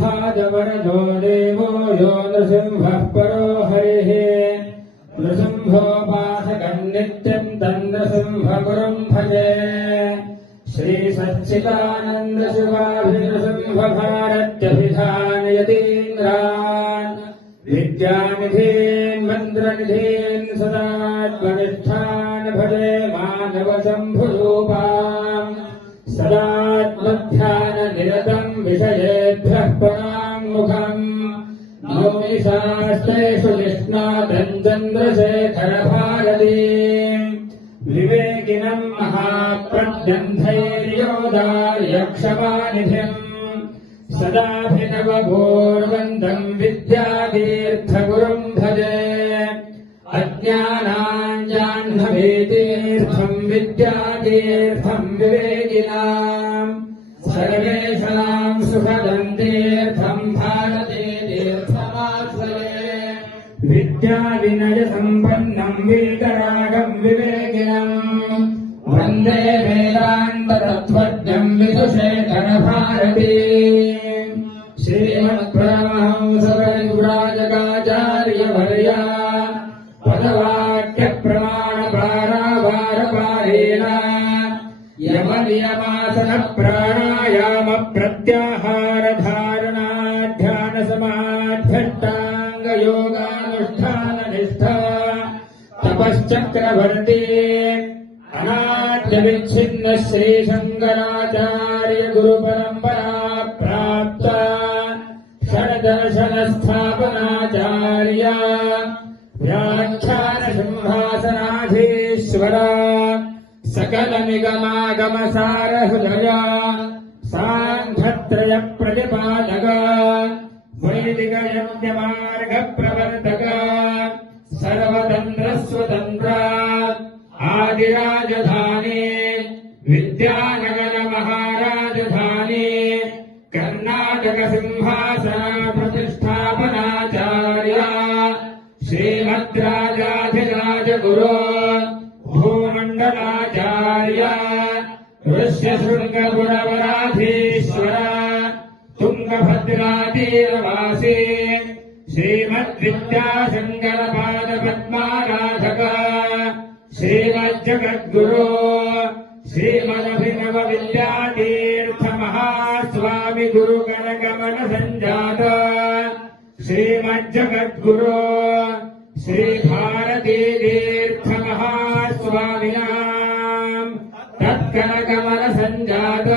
ब्रह्मादवरदो देवो यो नृसिंहः परो हरिः नृसिंहोपासकम् नित्यम् तन्नृसिंहगुरुम् भजे श्रीसच्चिदानन्दशिवाभिनृसिंहभारत्यभिधानयतीन्द्रान् विद्यानिधीन् मन्त्रनिधीन् सदात्मनिष्ठान् भजे मानवशम्भुरूपाम् सदात्मध्याननिरतम् विषयेभ्यः पराङ्मुखम् नौमि शास्त्रेषु निष्णातम् चन्द्रशेखरभारतीम् विवेकिनम् महाप्रज्ञम् धैर्योदार्यक्षमानिधिम् सदाभिनवभूर्वन्दम् विद्यातीर्थगुरुम् भजे अज्ञानाञ्जाह्नवीतीर्थम् विद्यातीर्थम् विवेकिनाम् सर्वेषाम् सुखदम् तीर्थम् भारतीतीर्थमाश्रये विद्याविनयसम्पन्नम् वीतरागम् विवेकिनम् वन्दे वेदान्ततत्त्वज्ञम् विदुशेखरभारतीम् श्रीमत्परमहंसपरिव्राजकाचार्यवर्या पदवाक्यप्रमाणपारावारपारेण यमनियमासनप्राणायामप्रत्याहारधारणा तपश्चक्रवर्ती अनाद्यविच्छिन्न श्रीशङ्कराचार्य गुरुपरम्परा प्राप्त षड्दर्शनस्थापनाचार्य व्याख्यानसिंहासनाधीश्वर सकलनिगमागमसारहृदय साङ्घत्रयप्रतिपादक वैदिकयज्ञमार्गप्रवर्तक सर्वतन्त्रस्वतन्त्र आदिराजधानी विद्यानगर महाराजधानी कर्नाटक सिंहासन प्रतिष्ठापनाचार्य श्रीमद्राजाधिराज गुरु भूमण्डलाचार्य ऋष्यशृङ्गपुरवराधीश्वर तुङ्गभद्रातीरवासी श्रीमद्विद्याशङ्करपादपद्माराधक श्रीमज्जगद्गुरो श्रीमदभिनव विद्यातीर्थ महास्वामी गुरुकरगमन संजात श्रीमज्जगद्गुरो श्रीभारतीतीर्थ महास्वामिनाम् तत्करगमन संजात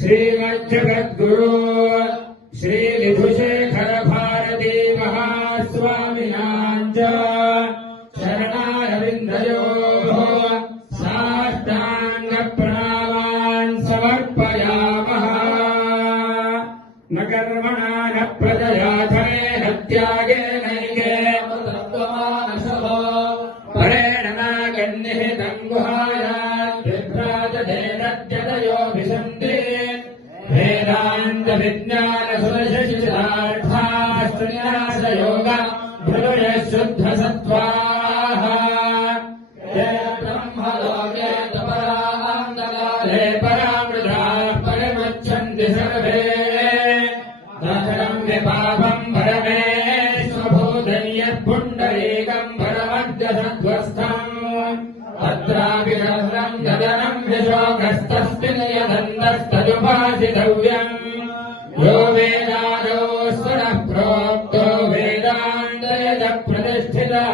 श्रीमज्जगद्गुरो श्रीविधुशेखर भारती महास्वामिनाम् च शरणारविन्दयोः साष्टाङ्गप्रणामान् समर्पयामः। न कर्मणा न प्रजया धने न त्यागे नैके परेण नागन्निहितम् गुहायात् विभ्राजधेनद्यतयोऽभिसन्ति वेदान्तविज्ञानसुरशिशिरार्थाश्रन्यासयोग भृगुये शुद्धसत्त्वाः ये ब्रह्मलोके तपरान्तकाले परामृताः परिमुच्यन्ति सर्वे दशरम् विपापम् परमेश्वभूतयत्पुण्डरीकम् परमद्यसध्वस्थम् अत्रापि नम् गगनम् विशोकस्तस्मिन् यदन्तस्तजुपासितव्यम् यो वेदादो स्वरः प्रोक्तो वेदान्तयज प्रतिष्ठितः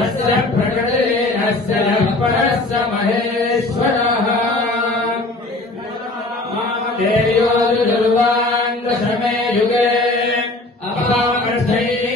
अस्य प्रकृतिरस्य नः परस्य महेश्वरः मामदेयो दुर्वान् दशमे युगे अपामर्थैः